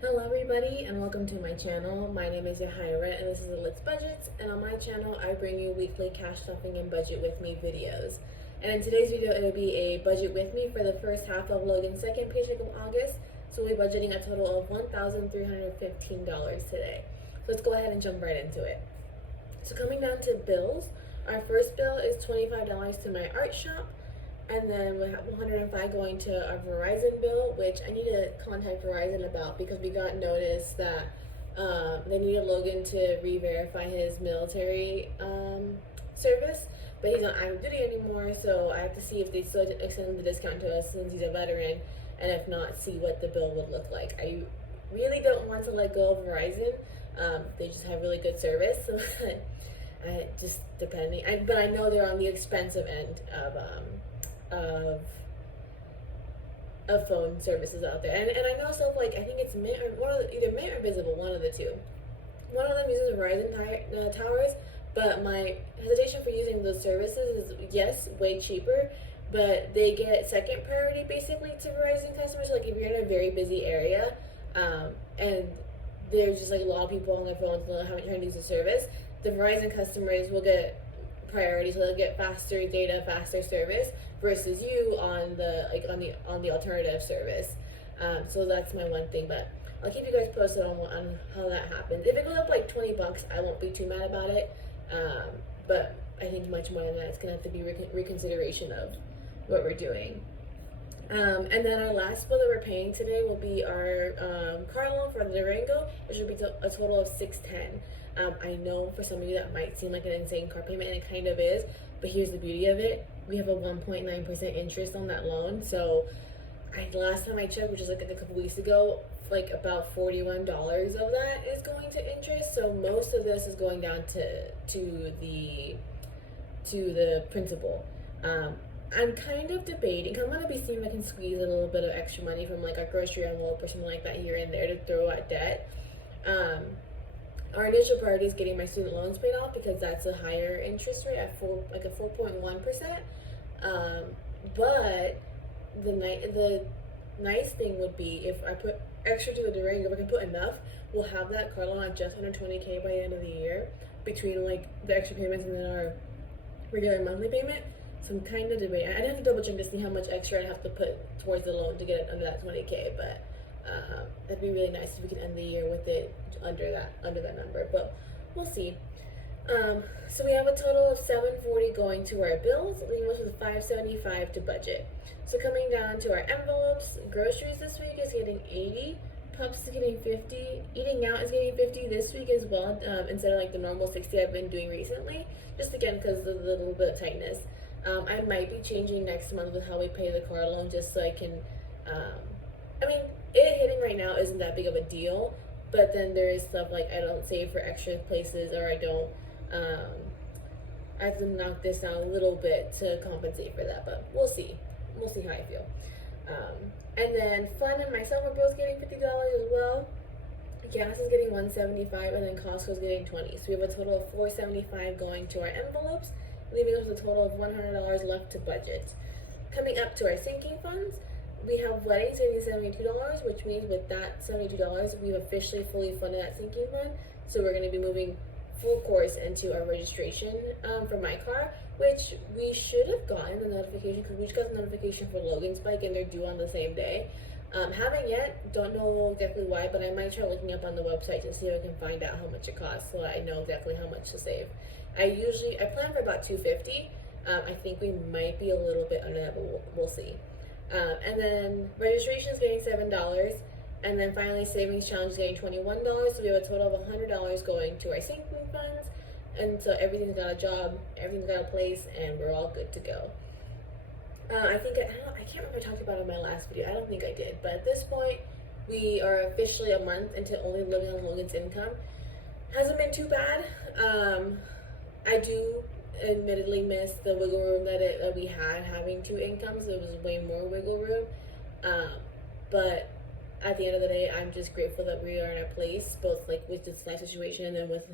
Hello everybody and welcome to my channel. My name is Yahaira and this is Let's Budgets, and on my channel I bring you weekly cash stuffing and budget with me videos. And in today's video it'll be a budget with me for the first half of Logan's second paycheck of August. So we'll be budgeting a total of $1,315 today. So let's go ahead and jump right into it. So coming down to bills, our first bill is $25 to my art shop. And then we have 105 going to our Verizon bill, which I need to contact Verizon about because we got notice that they needed Logan to re-verify his military service, but he's not active duty anymore. So I have to see if they still extend the discount to us since he's a veteran, and if not, see what the bill would look like. I really don't want to let go of Verizon. They just have really good service, so just depending. But I know they're on the expensive end of of phone services out there. And I know stuff like, I think it's Mint or either Mint or Visible, one of the two. One of them uses Verizon towers, but my hesitation for using those services is, yes, way cheaper, but they get second priority basically to Verizon customers. Like if you're in a very busy area, and there's just like a lot of people on their phones haven't tried to use the service, the Verizon customers will get priority, so they'll get faster data, faster service versus you on the alternative service. So that's my one thing, but I'll keep you guys posted on how that happens. If it goes up like $20, I won't be too mad about it. But I think much more than that, it's gonna have to be reconsideration of what we're doing. And then our last bill that we're paying today will be our car loan for the Durango, which will be a total of $610. I know for some of you that might seem like an insane car payment, and it kind of is, but here's the beauty of it. We have a 1.9% interest on that loan. So last time I checked, which is like a couple weeks ago, like about $41 of that is going to interest. So most of this is going down to the principal. I'm kind of debating. I'm gonna be seeing if I can squeeze a little bit of extra money from like our grocery envelope or something like that here and there to throw at debt. Our initial priority is getting my student loans paid off because that's a higher interest rate at 4.1%. But the nice thing would be if I put extra to the Durango, if I can put enough, we'll have that car loan at just under 20K by the end of the year between like the extra payments and then our regular monthly payment. So I'm kind of debating. I'd have to double check to see how much extra I'd have to put towards the loan to get it under that 20K, but that'd be really nice if we could end the year with it under that number. But we'll see. So we have a total of $740 going to our bills, leaving us with $575 to budget. So coming down to our envelopes, groceries this week is getting 80, pups is getting 50, eating out is getting 50 this week as well, instead of like the normal 60 I've been doing recently, just again because of the little bit of tightness. I might be changing next month with how we pay the car loan, just so I can, I mean, it hitting right now isn't that big of a deal, but then there is stuff like I don't save for extra places, or I don't, I have to knock this down a little bit to compensate for that, but we'll see. We'll see how I feel. And then Fun and myself are both getting $50 as well. Gas is getting $175, and then Costco's getting $20. So we have a total of $475 going to our envelopes, leaving us with a total of $100 left to budget. Coming up to our sinking funds, we have weddings getting $72, which means with that $72, we've officially fully funded that sinking fund. So we're going to be moving full course into our registration for my car, which we should have gotten the notification because we just got the notification for Logan's bike and they're due on the same day. Haven't yet, don't know exactly why, but I might try looking up on the website to see if I can find out how much it costs so I know exactly how much to save. I plan for about $250. I think we might be a little bit under that, but we'll see. And then registration is getting $7. And then finally, savings challenge is getting $21. So we have a total of $100 going to our sinking funds. And so everything's got a job, everything's got a place, and we're all good to go. I can't remember if I talked about it in my last video. I don't think I did. But at this point, we are officially a month into only living on Logan's income. Hasn't been too bad. I do admittedly miss the wiggle room that we had having two incomes. There was way more wiggle room. But at the end of the day, I'm just grateful that we are in a place, both like with this life situation and then with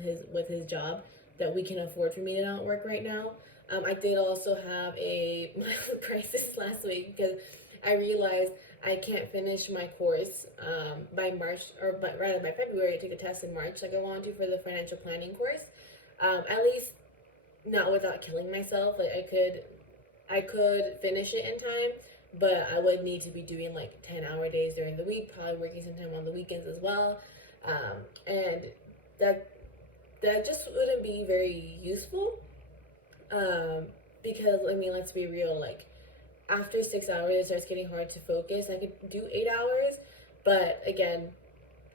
his job, that we can afford for me to not work right now. I did also have a mild crisis last week because I realized I can't finish my course by March, or rather by February. I take a test in March like I want to for the financial planning course. At least not without killing myself. Like I could finish it in time, but I would need to be doing like 10-hour days during the week, probably working sometime on the weekends as well. And that just wouldn't be very useful. Um, because I mean, let's be real, like after 6 hours, it starts getting hard to focus. I could do 8 hours, but again,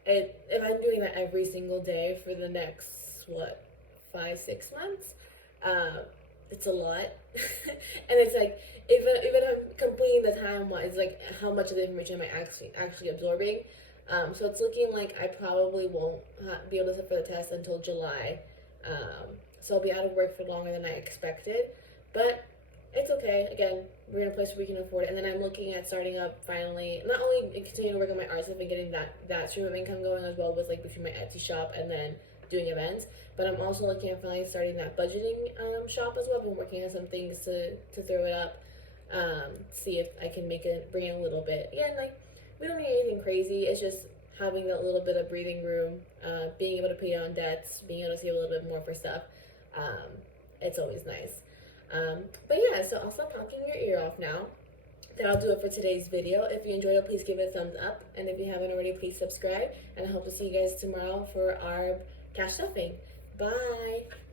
if I'm doing that every single day for the next, what, 5, 6 months, um, it's a lot. And it's like, even I'm completing the time wise, like how much of the information am I actually absorbing? So it's looking like I probably won't be able to sit for the test until July. So I'll be out of work for longer than I expected, but it's okay. Again, we're in a place where we can afford it. And then I'm looking at starting up finally, not only continuing to work on my art stuff and getting that stream of income going as well, with like between my Etsy shop and then doing events, but I'm also looking at finally starting that budgeting shop as well. I've been working on some things to throw it up, see if I can bring in a little bit. Again, like we don't need anything crazy. It's just having that little bit of breathing room, being able to pay down debts, being able to save a little bit more for stuff. It's always nice. But yeah, so I'll stop talking your ear off now. That'll do it for today's video. If you enjoyed it, please give it a thumbs up. And if you haven't already, please subscribe. And I hope to see you guys tomorrow for our cash stuffing. Bye.